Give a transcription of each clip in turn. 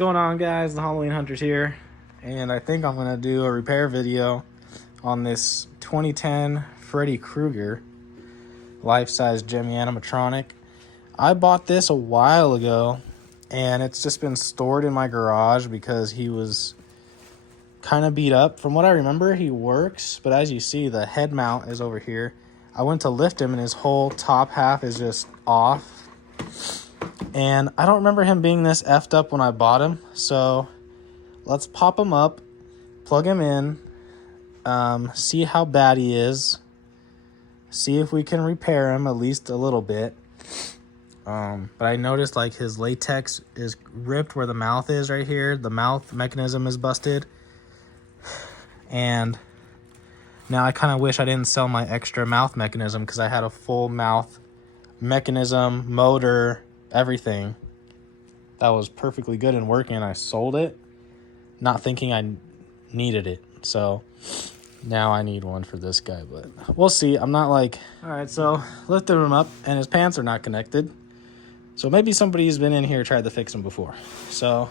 going on, guys? The Halloween Hunters here, and I think I'm gonna do a repair video on this 2010 Freddy Krueger life-size Gemmy animatronic. I bought this a while ago, and it's just been stored in my garage because he was kind of beat up. From what I remember, he works, but as you see, the head mount is over here. I went to lift him, and his whole top half is just off. And I don't remember him being this effed up when I bought him. So let's pop him up, plug him in, see how bad he is, see if we can repair him at least a little bit. But I noticed like his latex is ripped where the mouth is right here. The mouth mechanism is busted. And now I kind of wish I didn't sell my extra mouth mechanism, because I had a full mouth mechanism, motor, everything that was perfectly good and working. I sold it not thinking I needed it, so now I need one for this guy, but we'll see. I'm not like... All right, so lifted him up and his pants are not connected, so maybe somebody's been in here, tried to fix him before. So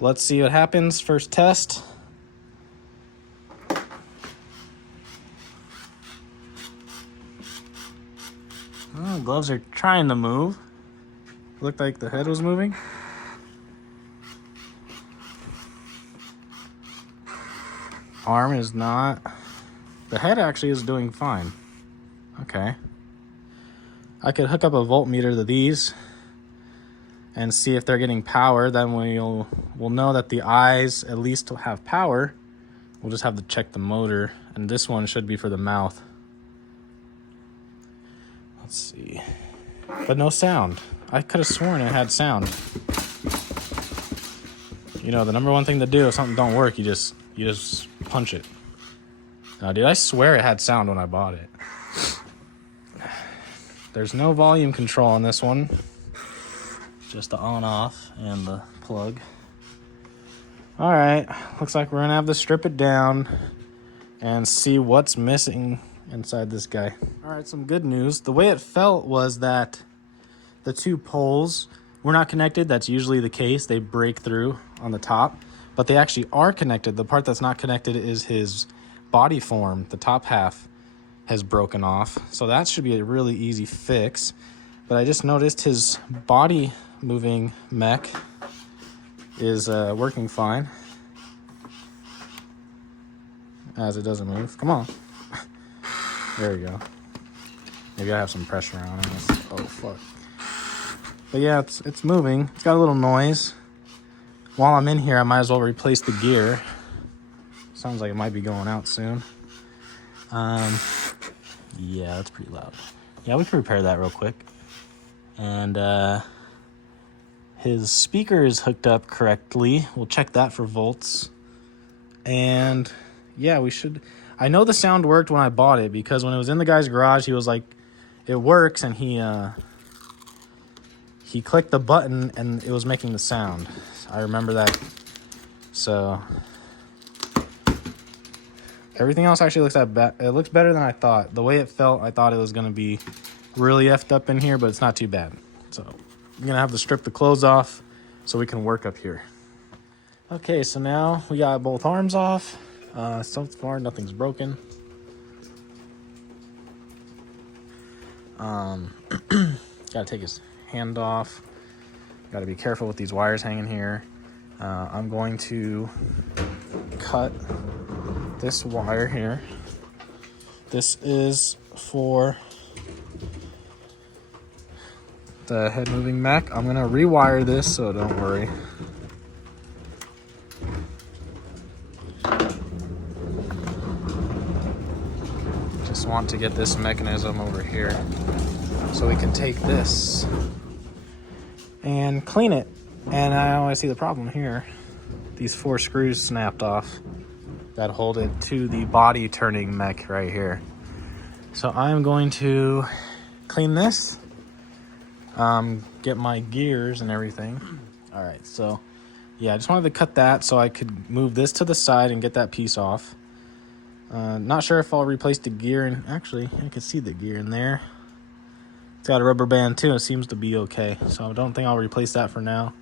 let's see what happens. First test. Oh, gloves are trying to move. Looked like the head was moving. Arm is not. The head actually is doing fine. Okay. I could hook up a voltmeter to these and see if they're getting power. Then we'll know that the eyes at least have power. We'll just have to check the motor, and this one should be for the mouth. Let's see. But no sound. I could have sworn it had sound. You know, the number one thing to do if something don't work, you just punch it. Now, dude, I swear it had sound when I bought it. There's no volume control on this one. Just the on-off and the plug. All right, looks like we're gonna have to strip it down and see what's missing inside this guy. All right, some good news. The way it felt was that the two poles were not connected. That's usually the case. They break through on the top, but they actually are connected. The part that's not connected is his body form. The top half has broken off, so that should be a really easy fix. But I just noticed his body moving mech is working fine, as it doesn't move. Come on. There we go. Maybe I have some pressure on it. Oh, fuck. But yeah, it's moving. It's got a little noise. While I'm in here, I might as well replace the gear. Sounds like it might be going out soon. Yeah, that's pretty loud. Yeah, we can repair that real quick. And his speaker is hooked up correctly. We'll check that for volts. And yeah, we should... I know the sound worked when I bought it, because when it was in the guy's garage, he was like, it works, and he clicked the button and it was making the sound. I remember that. So everything else actually looks it looks better than I thought. The way it felt, I thought it was gonna be really effed up in here, but it's not too bad. So I'm gonna have to strip the clothes off so we can work up here. Okay, so now we got both arms off. So far nothing's broken. Gotta take his hand off. Gotta be careful with these wires hanging here. I'm going to cut this wire here. This is for the head moving mech. I'm gonna rewire this, so don't worry. Just want to get this mechanism over here so we can take this and clean it. And I always see the problem here. These 4 screws snapped off that hold it to the body turning mech right here. So I'm going to clean this, get my gears and everything. All right, so yeah, I just wanted to cut that so I could move this to the side and get that piece off. Not sure if I'll replace the gear, and actually I can see the gear in there. It's got a rubber band too. It seems to be okay, so I don't think I'll replace that for now.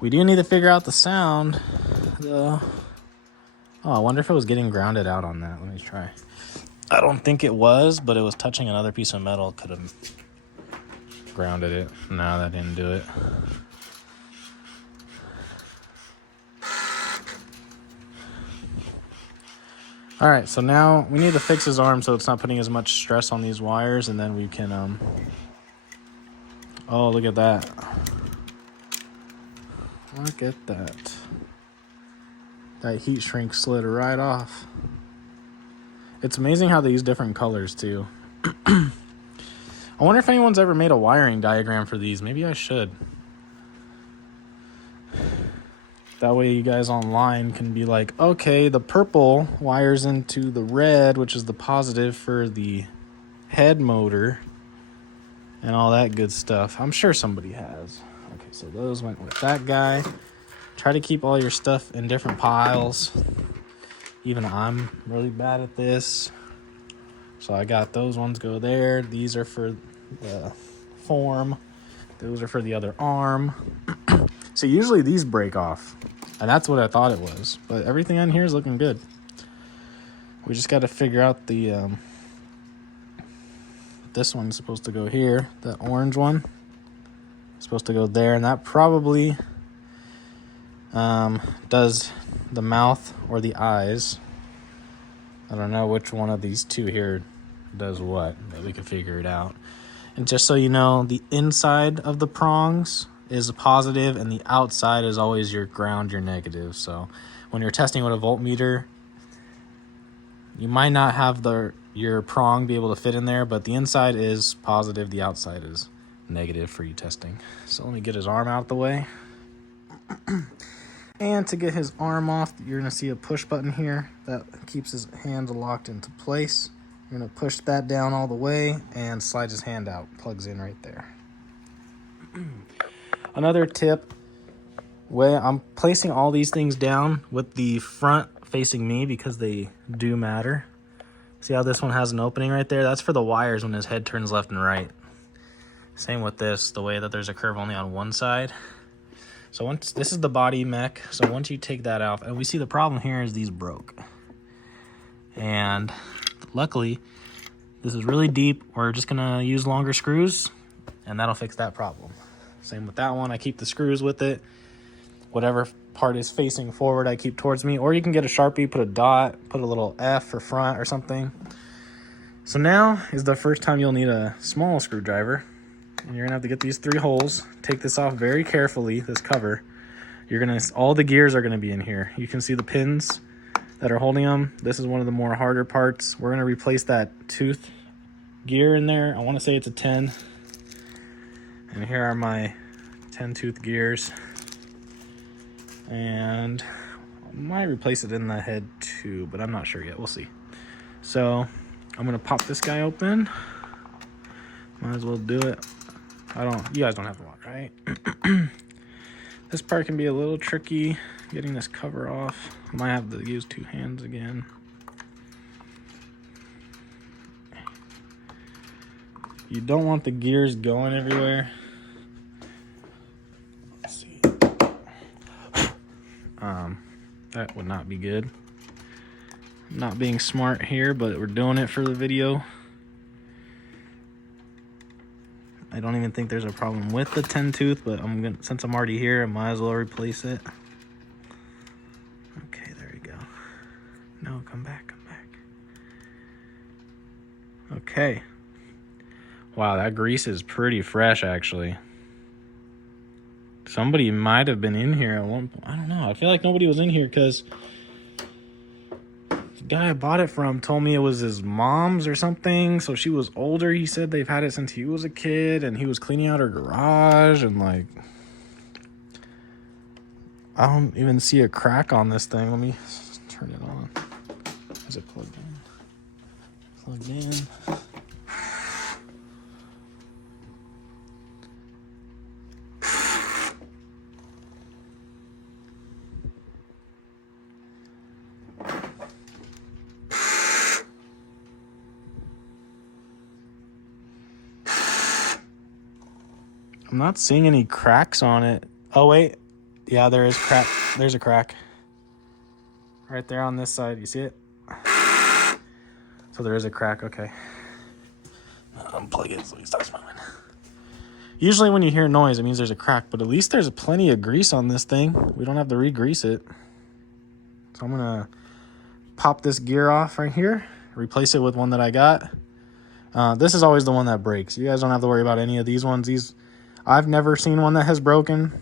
We do need to figure out the sound, though. Oh, I wonder if it was getting grounded out on that. Let me try. I don't think it was, but it was touching another piece of metal. Could have grounded it. No, that didn't do it. All right, so now we need to fix his arm so it's not putting as much stress on these wires, and then we can, oh, look at that. Look at that. That heat shrink slid right off. It's amazing how they use different colors, too. I wonder if anyone's ever made a wiring diagram for these. Maybe I should. That way you guys online can be like, okay, the purple wires into the red, which is the positive for the head motor and all that good stuff. I'm sure somebody has. Okay, so those went with that guy. Try to keep all your stuff in different piles. Even I'm really bad at this. So I got those ones go there. These are for the form. Those are for the other arm. So usually these break off, and that's what I thought it was. But everything on here is looking good. We just got to figure out the, this one's supposed to go here. The orange one is supposed to go there, and that probably does the mouth or the eyes. I don't know which one of these two here does what, but we can figure it out. And just so you know, the inside of the prongs is a positive, and the outside is always your ground, your negative. So when you're testing with a voltmeter, you might not have your prong be able to fit in there, but the inside is positive, the outside is negative for you testing. So let me get his arm out the way. And to get his arm off, you're going to see a push button here that keeps his hand locked into place. You're going to push that down all the way and slide his hand out. Plugs in right there. Another tip, where I'm placing all these things down with the front facing me because they do matter. See how this one has an opening right there? That's for the wires when his head turns left and right. Same with this, the way that there's a curve only on one side. So once this is the body mech, so once you take that off, and we see the problem here is these broke. And luckily, this is really deep. We're just gonna use longer screws, and that'll fix that problem. Same with that one. I keep the screws with it. Whatever part is facing forward, I keep towards me. Or you can get a Sharpie, put a dot, put a little F for front or something. So now is the first time you'll need a small screwdriver. And you're gonna have to get these 3 holes. Take this off very carefully, this cover. All the gears are gonna be in here. You can see the pins that are holding them. This is one of the more harder parts. We're gonna replace that tooth gear in there. I wanna say it's a 10. And here are my 10 tooth gears. And I might replace it in the head too, but I'm not sure yet. We'll see. So I'm gonna pop this guy open. Might as well do it. You guys don't have to watch, right? This part can be a little tricky, getting this cover off. I might have to use 2 hands again. You don't want the gears going everywhere. Let's see. That would not be good. I'm not being smart here, but we're doing it for the video. I don't even think there's a problem with the 10 tooth, but since I'm already here, I might as well replace it. Okay, there we go. No, come back. Okay. Wow, that grease is pretty fresh, actually. Somebody might have been in here at one point. I don't know. I feel like nobody was in here because the guy I bought it from told me it was his mom's or something. So she was older. He said they've had it since he was a kid, and he was cleaning out her garage, and like, I don't even see a crack on this thing. Let me turn it on. Is it plugged in? Plugged in. I'm not seeing any cracks on it. Oh, wait. Yeah, there is crack. There's a crack. Right there on this side. You see it? So there is a crack. Okay. Unplug it so he starts moving. Usually when you hear noise, it means there's a crack, but at least there's plenty of grease on this thing. We don't have to re-grease it. So I'm gonna pop this gear off right here, replace it with one that I got. This is always the one that breaks. You guys don't have to worry about any of these ones. I've never seen one that has broken.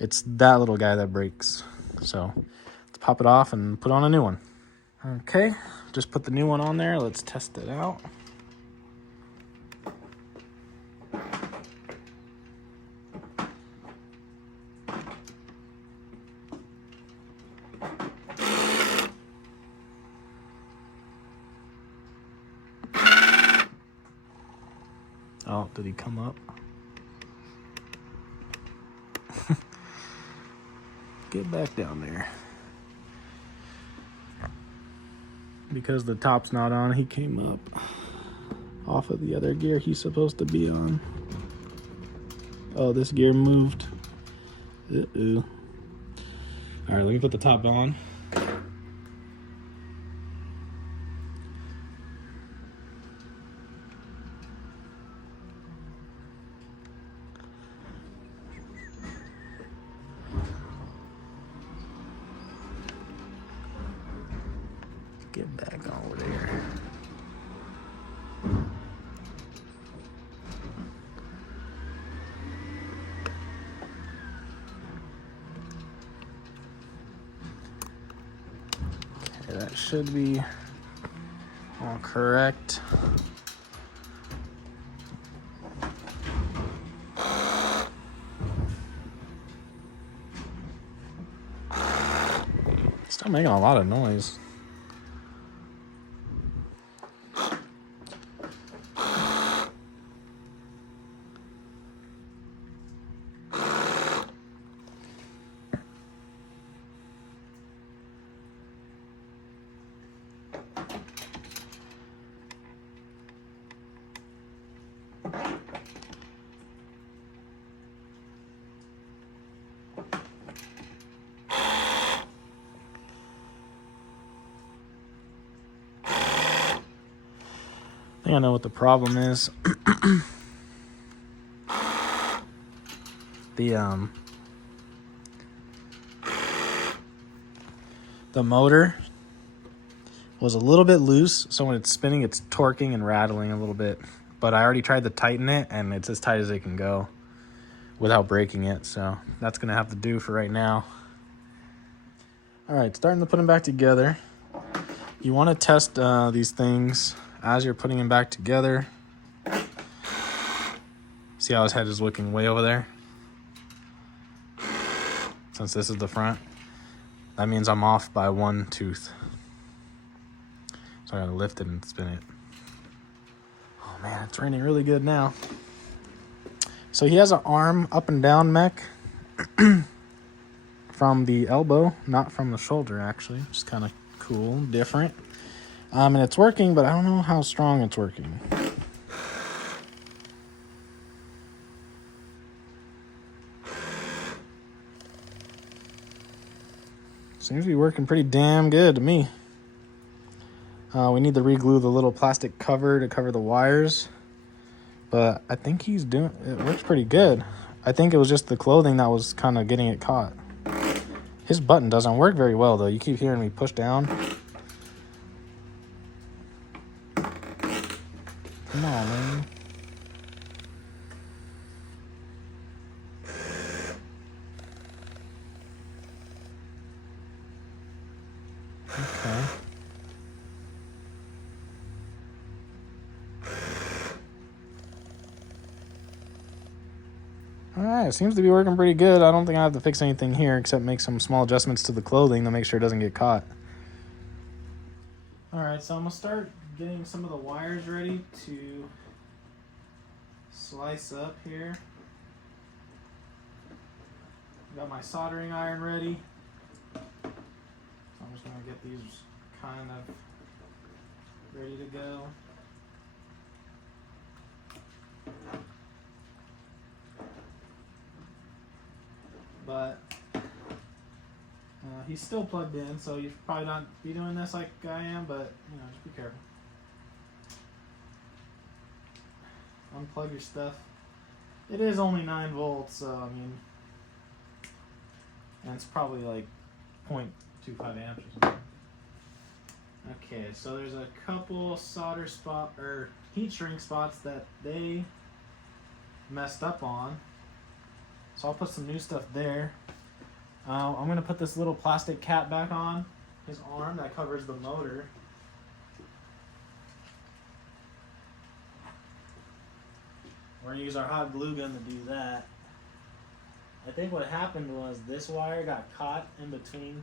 It's that little guy that breaks. So let's pop it off and put on a new one. Okay, just put the new one on there. Let's test it out. Oh, did he come up? Get back down there. Because the top's not on, he came up off of the other gear he's supposed to be on. Oh, this gear moved. Uh-oh. All right, let me put the top on. Get back over there. Okay, that should be all correct. Still making a lot of noise. I think I know what the problem is. The motor was a little bit loose, so when it's spinning, it's torquing and rattling a little bit. But I already tried to tighten it, and it's as tight as it can go without breaking it. So that's gonna have to do for right now. All right, starting to put them back together. You want to test these things as you're putting them back together. See how his head is looking way over there? Since this is the front, that means I'm off by one tooth. So I gotta lift it and spin it. Oh man, it's raining really good now. So he has an arm up and down mech from the elbow, not from the shoulder actually. Just kind of cool, different. And it's working, but I don't know how strong it's working. Seems to be working pretty damn good to me. We need to re-glue the little plastic cover to cover the wires. But I think he's doing, it works pretty good. I think it was just the clothing that was kind of getting it caught. His button doesn't work very well though. You keep hearing me push down. Come on, man. Okay. Alright, it seems to be working pretty good. I don't think I have to fix anything here except make some small adjustments to the clothing to make sure it doesn't get caught. Alright, so I'm going to start getting some of the wires ready to slice up here. Got my soldering iron ready. So I'm just going to get these kind of ready to go. But he's still plugged in, so you probably not be doing this like I am, but just be careful. Unplug your stuff. It is only 9 volts, so I mean, and it's probably like 0.25 amps or something. Okay, so there's a couple solder spot or heat shrink spots that they messed up on, so I'll put some new stuff there. I'm gonna put this little plastic cap back on his arm that covers the motor. We're gonna use our hot glue gun to do that. I think what happened was this wire got caught in between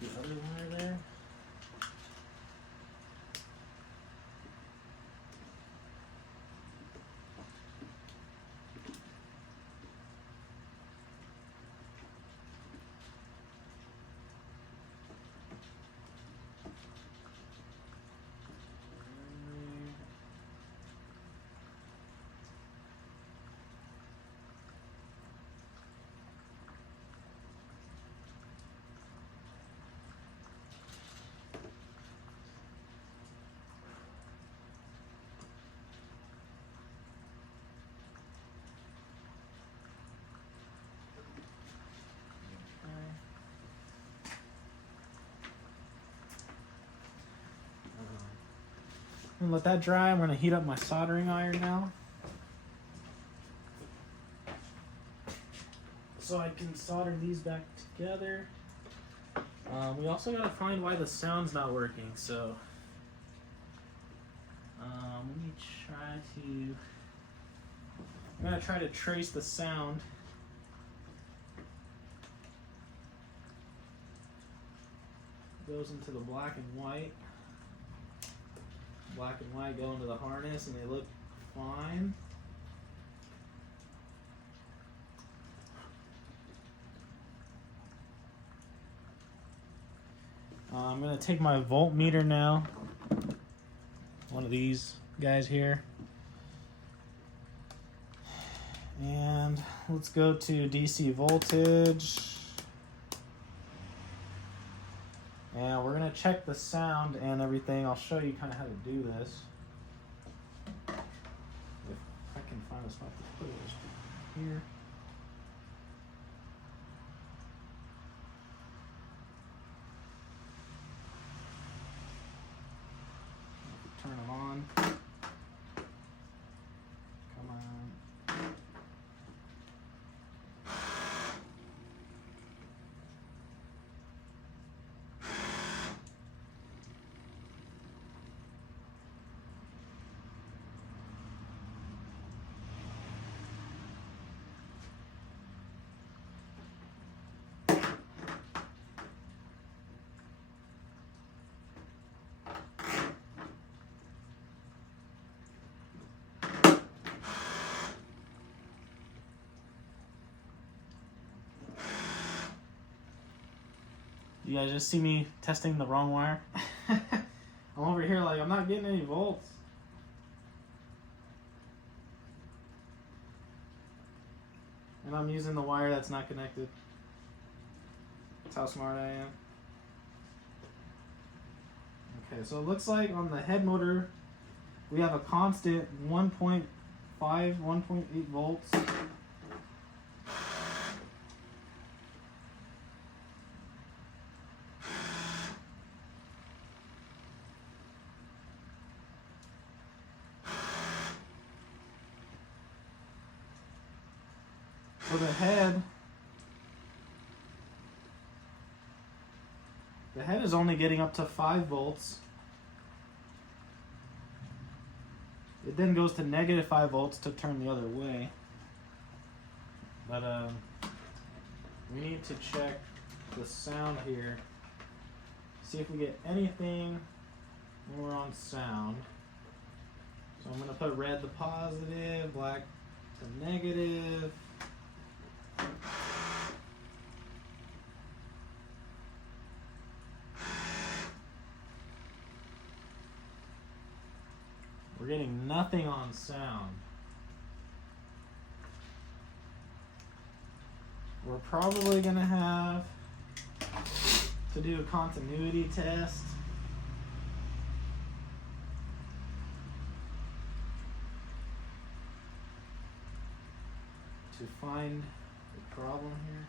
the other wire there. And let that dry. I'm going to heat up my soldering iron now, so I can solder these back together. We also got to find why the sound's not working, so let me try to, I'm going to try to trace the sound. Goes into the black and white. Black and white go into the harness and they look fine. I'm going to take my voltmeter now, one of these guys here, and let's go to DC voltage, and we're going to check the sound and everything. I'll show you kind of how to do this. If I can find a spot to put it here. Turn them on. Come on. You guys just see me testing the wrong wire? I'm over here like I'm not getting any volts. And I'm using the wire that's not connected. That's how smart I am. Okay, so it looks like on the head motor we have a constant 1.5, 1.8 volts. So the head is only getting up to 5 volts. It then goes to negative 5 volts to turn the other way. But we need to check the sound here. See if we get anything when we're on sound. So I'm going to put red to positive, black to negative. We're getting nothing on sound. we're probably gonna have to do a continuity test. To find the problem here.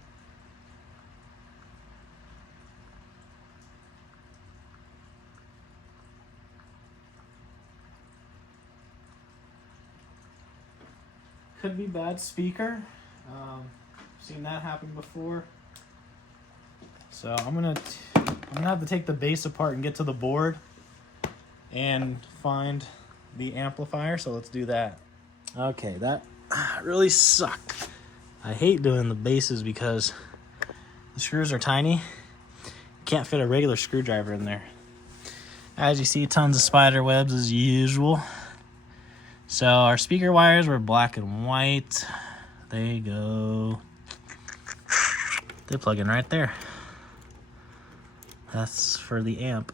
Could be bad speaker. Seen that happen before. So I'm gonna have to take the base apart and get to the board and find the amplifier. So let's do that. Okay, that really sucked. I hate doing the bases because the screws are tiny. You can't fit a regular screwdriver in there. As you see, tons of spider webs as usual. So our speaker wires were black and white. They go. They plug in right there. That's for the amp.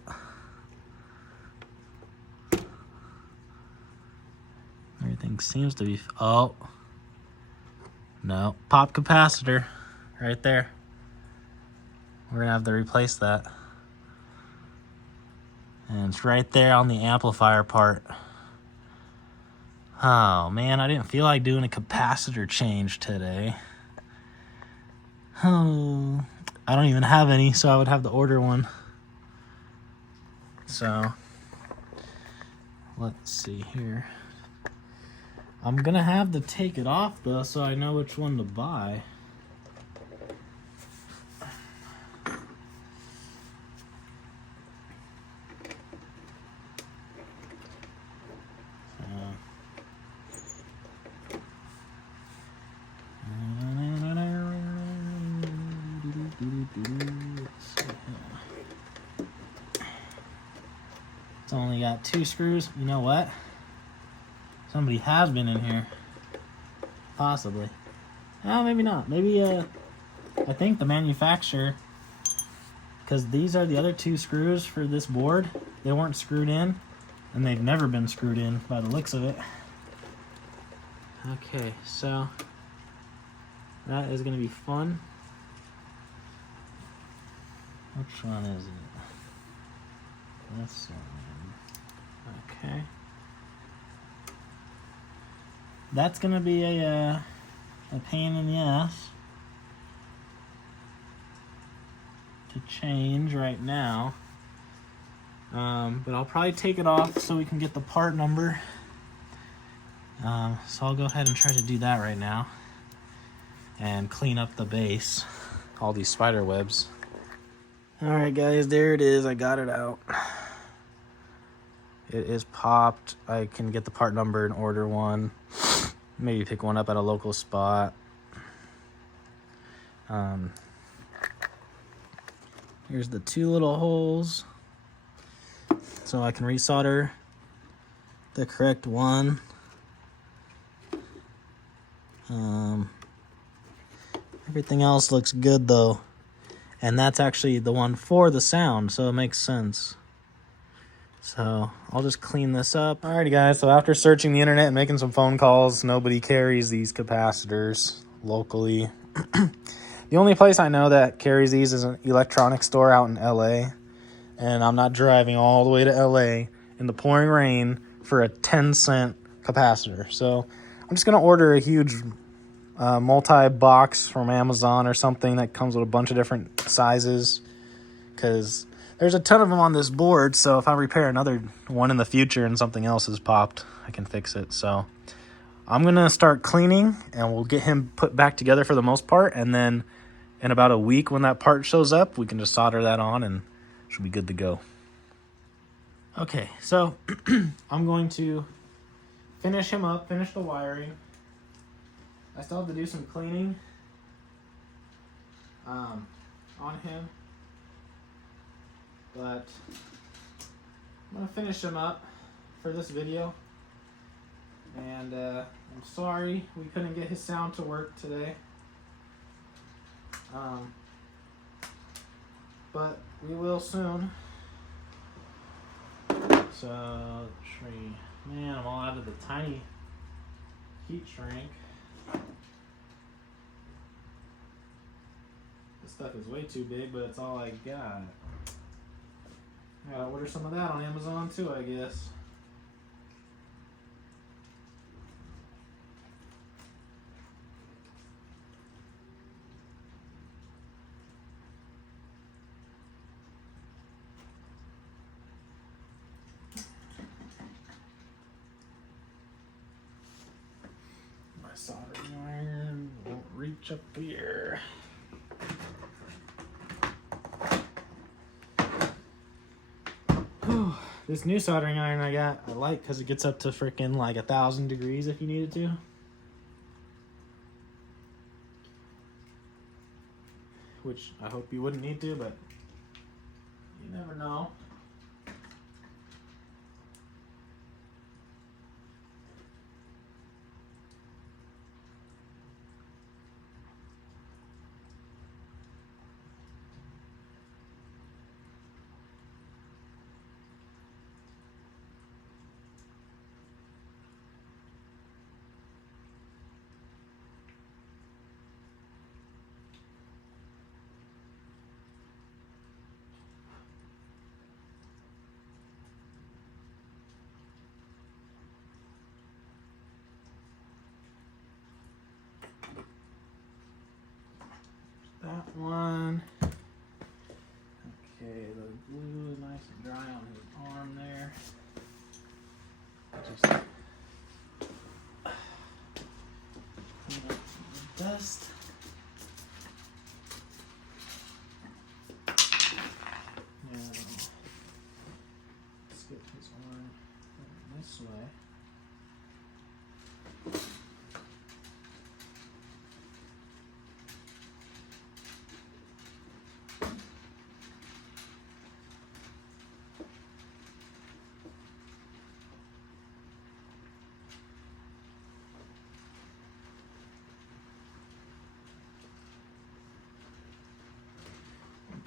Everything seems to be, oh. No, pop capacitor right there. We're gonna have to replace that. And it's right there on the amplifier part. Oh man, I didn't feel like doing a capacitor change today. Oh, I don't even have any, so I would have to order one. So, let's see here. I'm gonna have to take it off though, so I know which one to buy. It's only got 2 screws. You know what? Somebody has been in here. Possibly. Oh, maybe not. Maybe, I think the manufacturer, because these are the other 2 screws for this board. They weren't screwed in, and they've never been screwed in by the looks of it. Okay, so that is going to be fun. Which one is it? This one. Okay. That's gonna be a pain in the ass to change right now. But I'll probably take it off so we can get the part number. So I'll go ahead and try to do that right now and clean up the base, all these spider webs. Alright guys, there it is. I got it out. It is popped. I can get the part number and order one. Maybe pick one up at a local spot. Here's the 2 little holes. So I can resolder the correct one. Everything else looks good though. And that's actually the one for the sound, so it makes sense. So I'll just clean this up. Alrighty guys, so after searching the internet and making some phone calls, nobody carries these capacitors locally. The only place I know that carries these is an electronics store out in LA. And I'm not driving all the way to LA in the pouring rain for a 10-cent capacitor. So I'm just gonna order a huge multi-box from Amazon or something that comes with a bunch of different sizes, because there's a ton of them on this board, so if I repair another one in the future and something else is popped, I can fix it. So I'm going to start cleaning, and we'll get him put back together for the most part, and then in about a week when that part shows up, we can just solder that on and it should be good to go. Okay, so I'm going to finish him up, finish the wiring. I still have to do some cleaning on him, but I'm going to finish him up for this video. And I'm sorry we couldn't get his sound to work today. But we will soon. So, tree. Man, I'm all out of the tiny heat shrink. This stuff is way too big, but it's all I got. I gotta order some of that on Amazon too, I guess. My soldering iron won't reach up here. This new soldering iron I got, I like because it gets up to freaking like 1,000 degrees if you need it to. Which I hope you wouldn't need to, but you never know. That one. Okay, the glue is nice and dry on his arm there. Just clean up the dust. Yeah, skip his arm this way.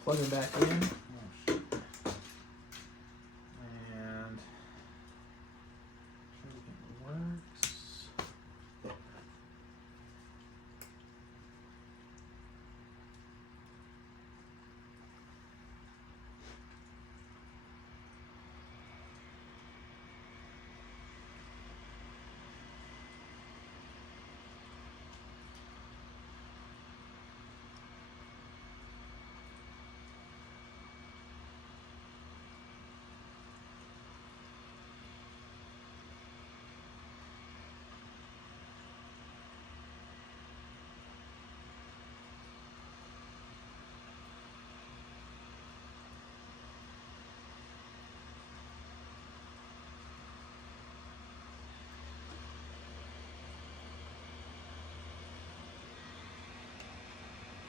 Plug him back in. Oh, shit. And everything works.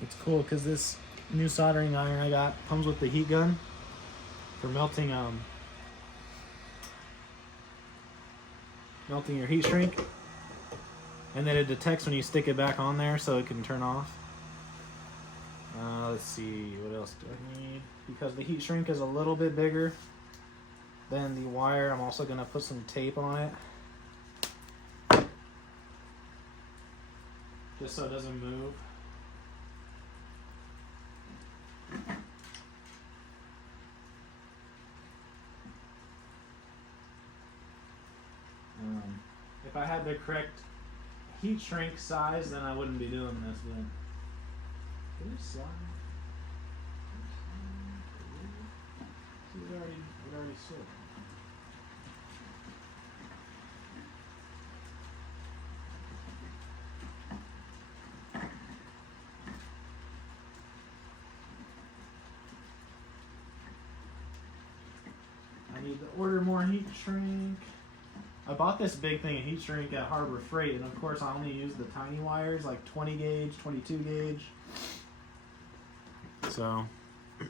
It's cool because this new soldering iron I got comes with the heat gun for melting your heat shrink, and then it detects when you stick it back on there so it can turn off. Let's see, what else do I need? Because the heat shrink is a little bit bigger than the wire, I'm also going to put some tape on it just so it doesn't move. If I had the correct heat shrink size, then I wouldn't be doing this, but can you slide? See, it already slid. I need to order more heat shrink. I bought this big thing of heat shrink at Harbor Freight, and of course I only use the tiny wires, like 20 gauge, 22 gauge. So, that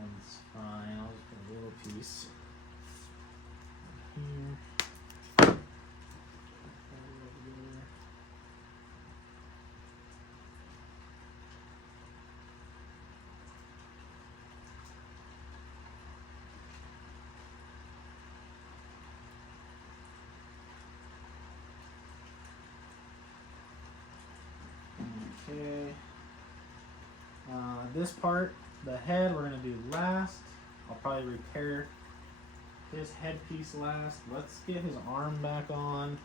one's fine. I'll just put a little piece here. This part, the head, we're going to do last. I'll probably repair his headpiece last. Let's get his arm back on.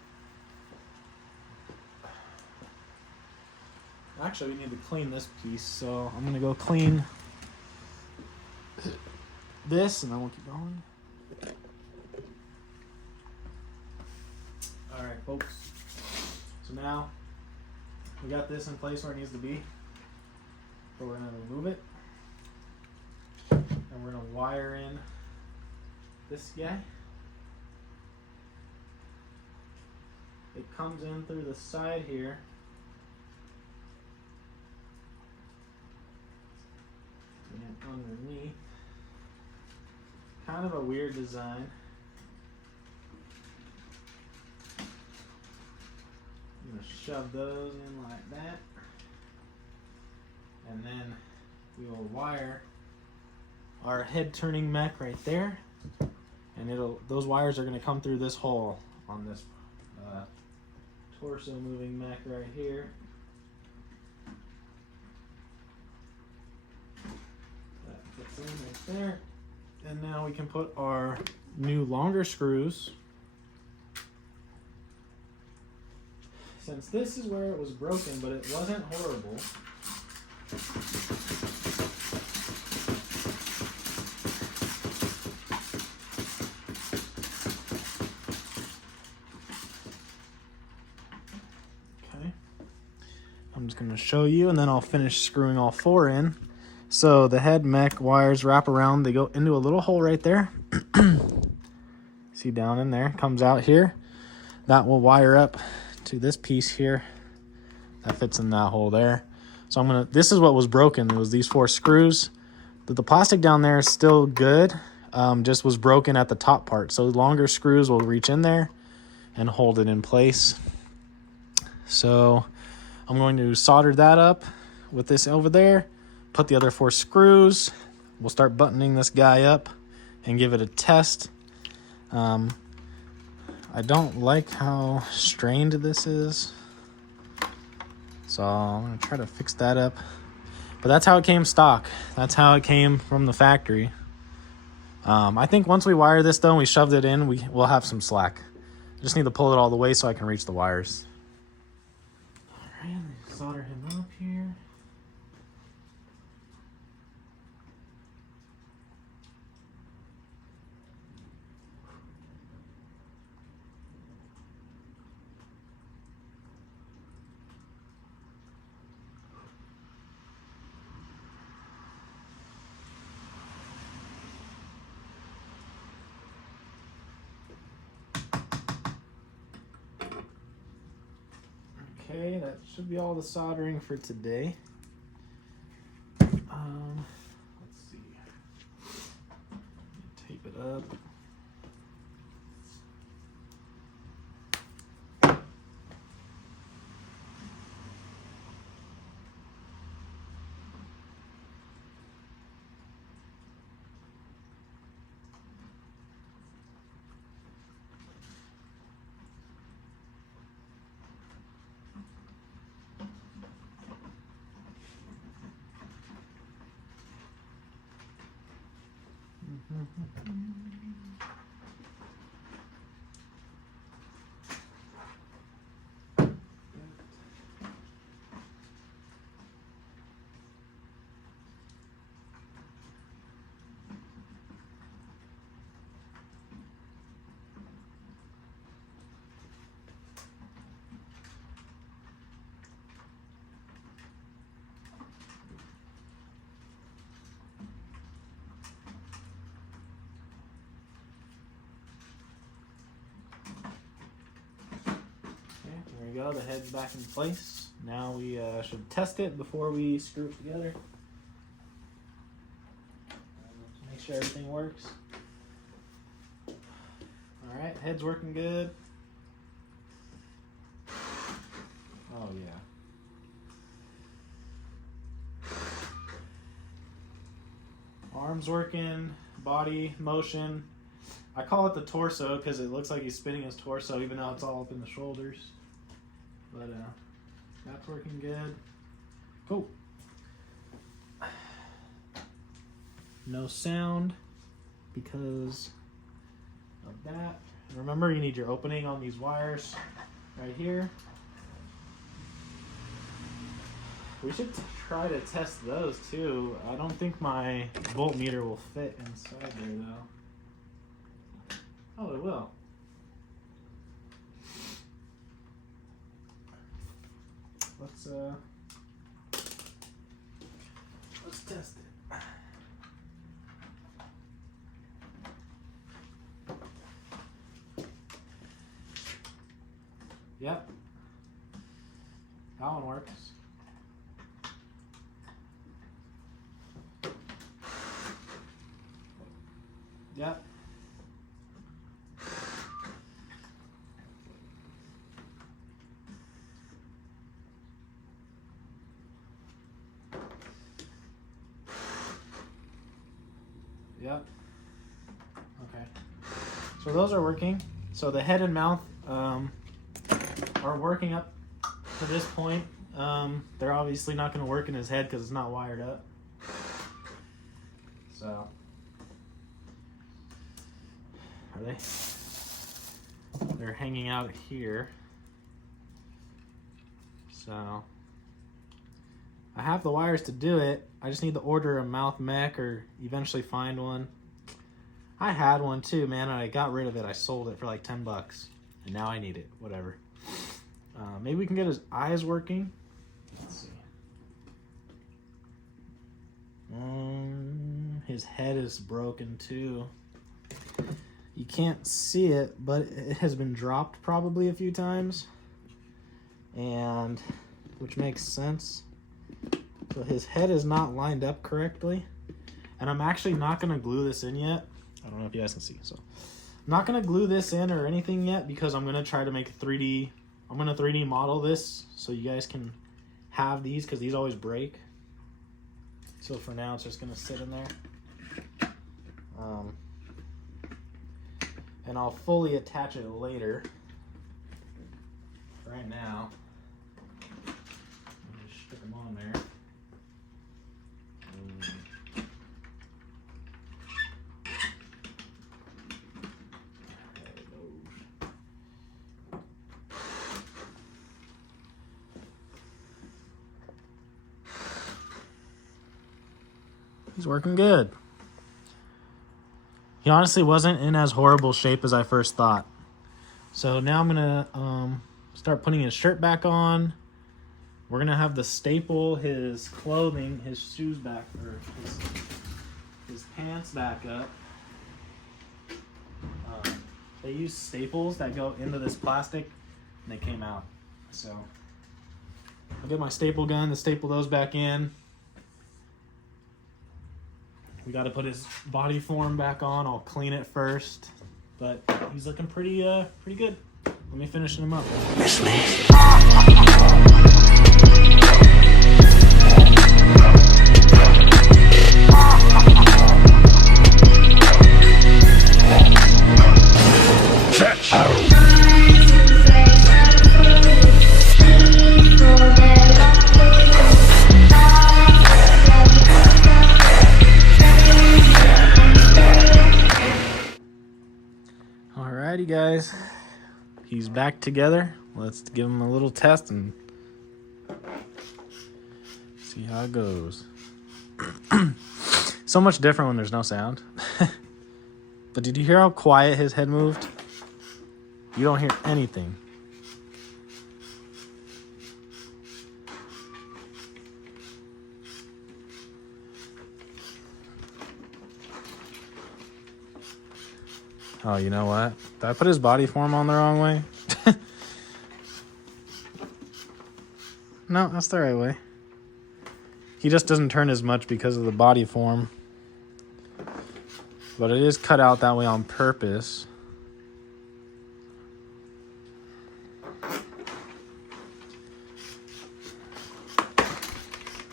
Actually, we need to clean this piece, so I'm going to go clean this, and then we'll keep going. Alright, folks. So now, we got this in place where it needs to be. So we're going to remove it. And we're going to wire in this guy. It comes in through the side here. And underneath. Kind of a weird design. I'm going to shove those in like that. And then we will wire our head turning mech right there. And those wires are going to come through this hole on this torso moving mech right here. That fits in right there. And now we can put our new longer screws. Since this is where it was broken, but it wasn't horrible. Okay. I'm just going to show you, and then I'll finish screwing all four in. So the head mech wires wrap around. They go into a little hole right there. See down in there. Comes out here. That will wire up to this piece here. That fits in that hole there. So this is what was broken. It was these 4 screws. The plastic down there is still good. Just was broken at the top part. So longer screws will reach in there and hold it in place. So I'm going to solder that up with this over there. Put the other 4 screws. We'll start buttoning this guy up and give it a test. I don't like how strained this is. So I'm going to try to fix that up. But that's how it came stock. That's how it came from the factory. I think once we wire this though and we shoved it in, we'll have some slack. I just need to pull it all the way so I can reach the wires. Alright, solder him up here. Okay, that should be all the soldering for today. Let's see. Tape it up. There we go, the head's back in place. Now we should test it before we screw it together. Make sure everything works. Alright, head's working good. Oh yeah. Arms working, body motion. I call it the torso because it looks like he's spinning his torso even though it's all up in the shoulders. But that's working good. Cool. no sound because of that. Remember, you need your opening on these wires right here. We should try to test those too. I don't think my voltmeter will fit inside there though. Oh, it will. Let's test it. Yep. That one works. Yep. Yep. Okay. So those are working. So the head and mouth are working up to this point. They're obviously not going to work in his head because it's not wired up. So, are they? They're hanging out here. So, I have the wires to do it. I just need to order a mouth mech or eventually find one. I had one too, man, and I got rid of it. I sold it for like 10 bucks. And now I need it. Whatever. Maybe we can get his eyes working. Let's see. His head is broken too. You can't see it, but it has been dropped probably a few times. And which makes sense. So his head is not lined up correctly. And I'm actually not going to glue this in yet. I don't know if you guys can see. So I'm not going to glue this in or anything yet because I'm going to try to make a 3D. I'm going to 3D model this so you guys can have these because these always break. So for now, it's just going to sit in there. And I'll fully attach it later. Right now, I'll just stick them on there. He's working good. He honestly wasn't in as horrible shape as I first thought. So now I'm gonna start putting his shirt back on. We're gonna have to staple his clothing, his shoes back, or his pants back up. They use staples that go into this plastic, and they came out. So I'll get my staple gun to staple those back in. We got to put his body form back on. I'll clean it first, but he's looking pretty good. Let me finish him up. Alrighty guys, he's back together. Let's give him a little test and see how it goes. So much different when there's no sound. But did you hear how quiet his head moved? You don't hear anything. Oh, you know what? Did I put his body form on the wrong way? No, that's the right way. He just doesn't turn as much because of the body form. But it is cut out that way on purpose. I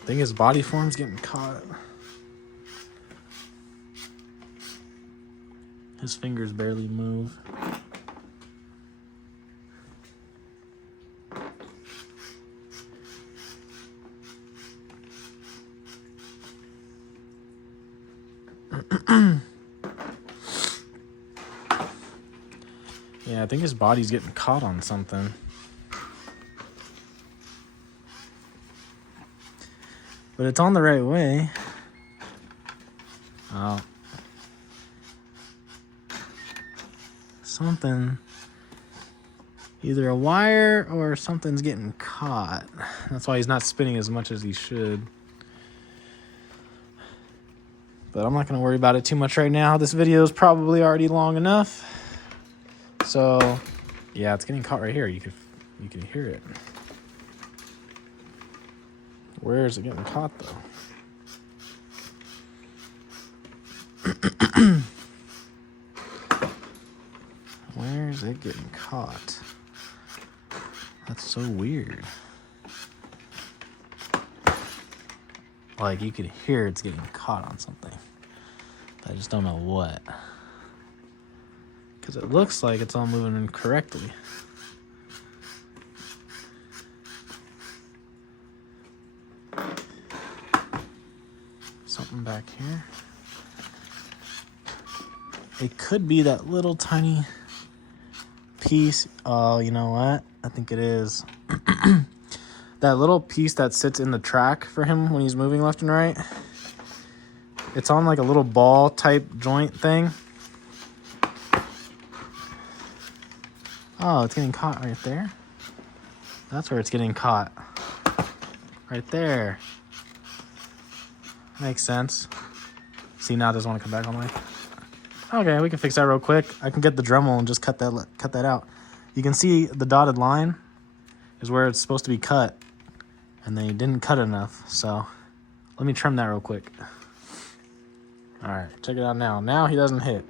think his body form's getting caught. His fingers barely move. Yeah, I think his body's getting caught on something. But it's on the right way. Oh. Something. Either a wire or something's getting caught. That's why he's not spinning as much as he should. But I'm not going to worry about it too much right now. This video is probably already long enough. So, yeah, it's getting caught right here. You can hear it. Where is it getting caught, though? Where is it getting caught? That's so weird. Like, you could hear it's getting caught on something. I just don't know what. Because it looks like it's all moving incorrectly. Something back here. It could be that little tiny piece. Oh, you know what? I think it is. That little piece that sits in the track for him when he's moving left and right. It's on like a little ball type joint thing. Oh, it's getting caught right there. That's where it's getting caught. Right there. Makes sense. See, now it doesn't want to come back all the way. Okay, we can fix that real quick. I can get the Dremel and just cut that out. You can see the dotted line is where it's supposed to be cut. And they didn't cut enough, so let me trim that real quick. All right, check it out now. Now he doesn't hit.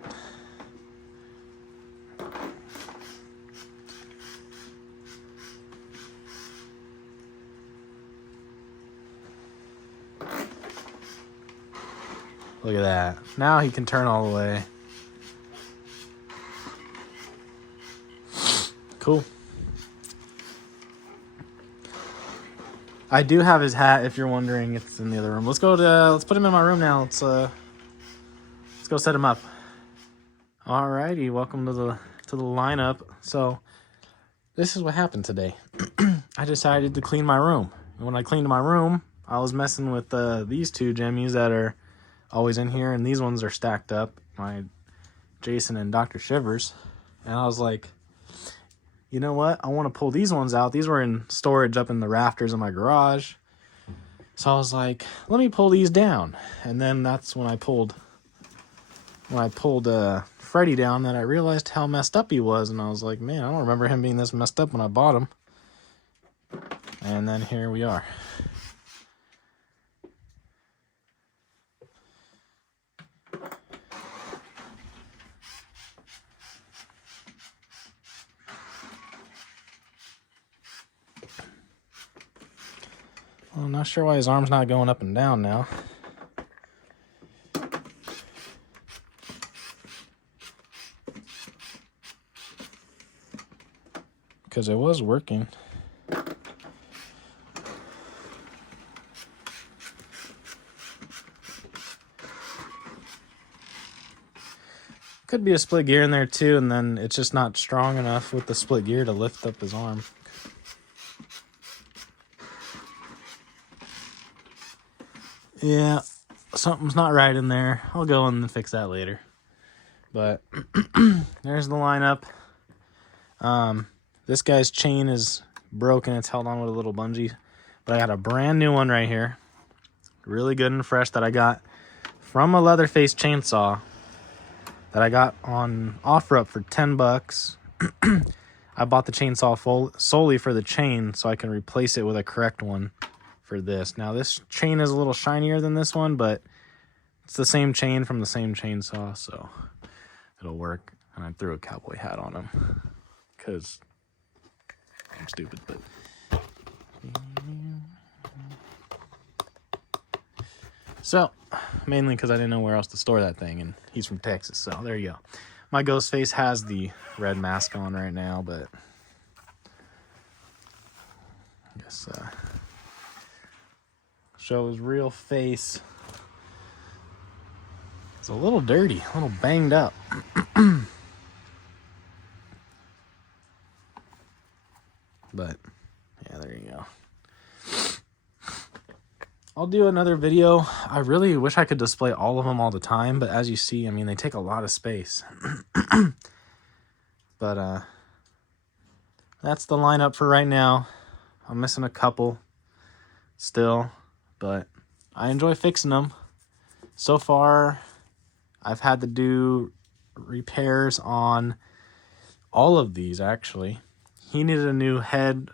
Look at that. Now he can turn all the way. Cool. I do have his hat, if you're wondering. It's in the other room. Let's put him in my room now. Let's go set him up. Alrighty, welcome to the lineup. So this is what happened today. I decided to clean my room. And when I cleaned my room, I was messing with these two Gemmies that are always in here, and these ones are stacked up, my Jason and Dr. Shivers. And I was like, you know what? I want to pull these ones out. These were in storage up in the rafters in my garage. So I was like, let me pull these down. And then that's when I pulled Freddy down that I realized how messed up he was. And I was like, man, I don't remember him being this messed up when I bought him. And then here we are. Well, I'm not sure why his arm's not going up and down now. Because it was working. Could be a split gear in there too, and then it's just not strong enough with the split gear to lift up his arm. Yeah, something's not right in there. I'll go in and fix that later. But there's the lineup. This guy's chain is broken. It's held on with a little bungee. But I got a brand new one right here. Really good and fresh that I got from a Leatherface chainsaw that I got on OfferUp for $10. I bought the chainsaw solely for the chain so I can replace it with a correct one for this. Now this chain is a little shinier than this one, but it's the same chain from the same chainsaw, so it'll work. And I threw a cowboy hat on him because I'm stupid, but so mainly because I didn't know where else to store that thing, and he's from Texas, so there you go. My ghost face has the red mask on right now, but I guess show his real face. It's a little dirty, a little banged up. But yeah, there you go. I'll do another video. I really wish I could display all of them all the time, but as you see, I mean, they take a lot of space. But that's the lineup for right now. I'm missing a couple still, but I enjoy fixing them. So far, I've had to do repairs on all of these, actually. He needed a new head.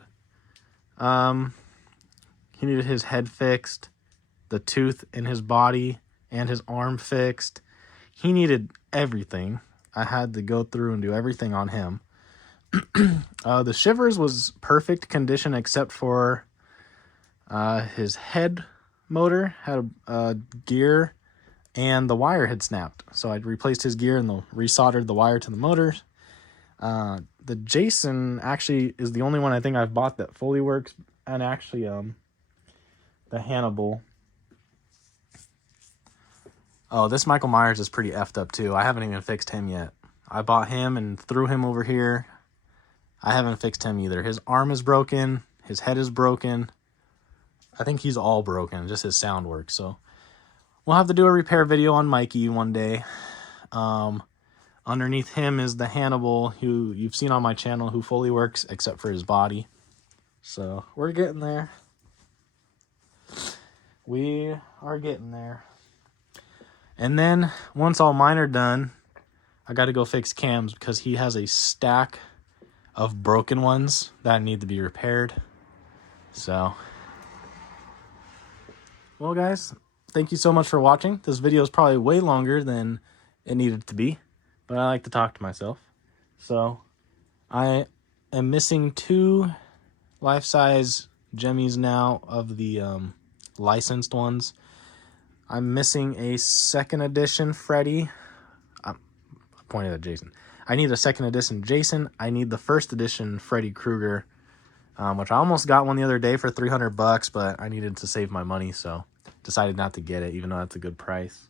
He needed his head fixed, the tooth in his body, and his arm fixed. He needed everything. I had to go through and do everything on him. The Shivers was perfect condition except for his head motor had a gear and the wire had snapped. So I replaced his gear and resoldered the wire to the motor. The Jason actually is the only one I think I've bought that fully works, and actually the Hannibal. Oh, this Michael Myers is pretty effed up too. I haven't even fixed him yet. I bought him and threw him over here. I haven't fixed him either. His arm is broken. His head is broken. I think he's all broken. Just his sound works. So we'll have to do a repair video on Mikey one day. Underneath him is the Hannibal, who you've seen on my channel, who fully works except for his body. So we're getting there. We are getting there. And then once all mine are done, I got to go fix Cam's because he has a stack of broken ones that need to be repaired. So, well guys, thank you so much for watching. This video is probably way longer than it needed to be, but I like to talk to myself. So I am missing 2 life-size Gemmies now of the licensed ones. I'm missing a 2nd edition Freddy. I pointed at Jason. I need a 2nd edition Jason. I need the 1st edition Freddy Krueger, which I almost got one the other day for $300, but I needed to save my money, so decided not to get it, even though that's a good price.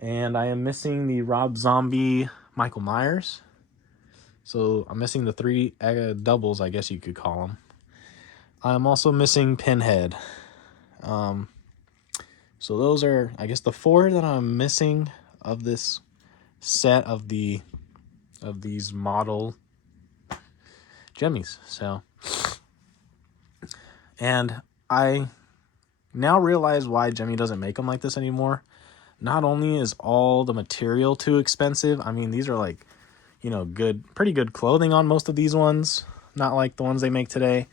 And I am missing the Rob Zombie Michael Myers. So I'm missing the 3 doubles, I guess you could call them. I'm also missing Pinhead. So those are, I guess, the 4 that I'm missing of this set of these model Gemmies. So, and I now realize why Gemmy doesn't make them like this anymore. Not only is all the material too expensive, I mean, these are like, you know, pretty good clothing on most of these ones, not like the ones they make today.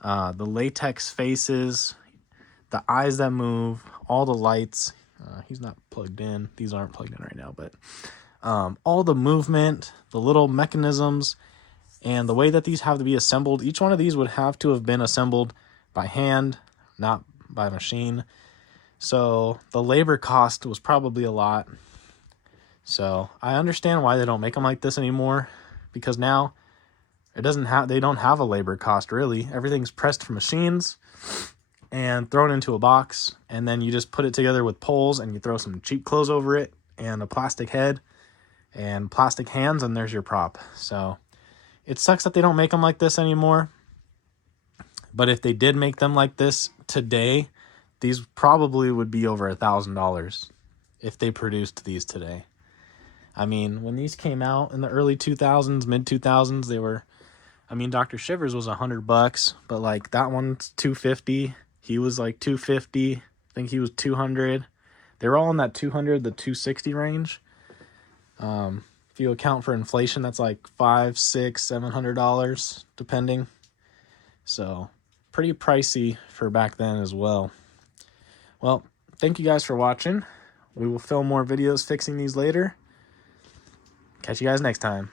The latex faces, the eyes that move, all the lights. He's not plugged in. These aren't plugged in right now, but all the movement, the little mechanisms, and the way that these have to be assembled. Each one of these would have to have been assembled by hand, not by machine. So the labor cost was probably a lot. So I understand why they don't make them like this anymore, because now they don't have a labor cost really. Everything's pressed from machines and thrown into a box, and then you just put it together with poles and you throw some cheap clothes over it and a plastic head and plastic hands, and there's your prop. So it sucks that they don't make them like this anymore. But if they did make them like this today, these probably would be over $1,000 if they produced these today. I mean, when these came out in the early 2000s, mid 2000s, they were, I mean, Dr. Shivers was $100, but like that one's $250. He was like $250. I think he was $200. They were all in that $200 to $260 range. If you account for inflation, that's like $500, $600, $700 depending. So pretty pricey for back then as well. Well, thank you guys for watching. We will film more videos fixing these later. Catch you guys next time.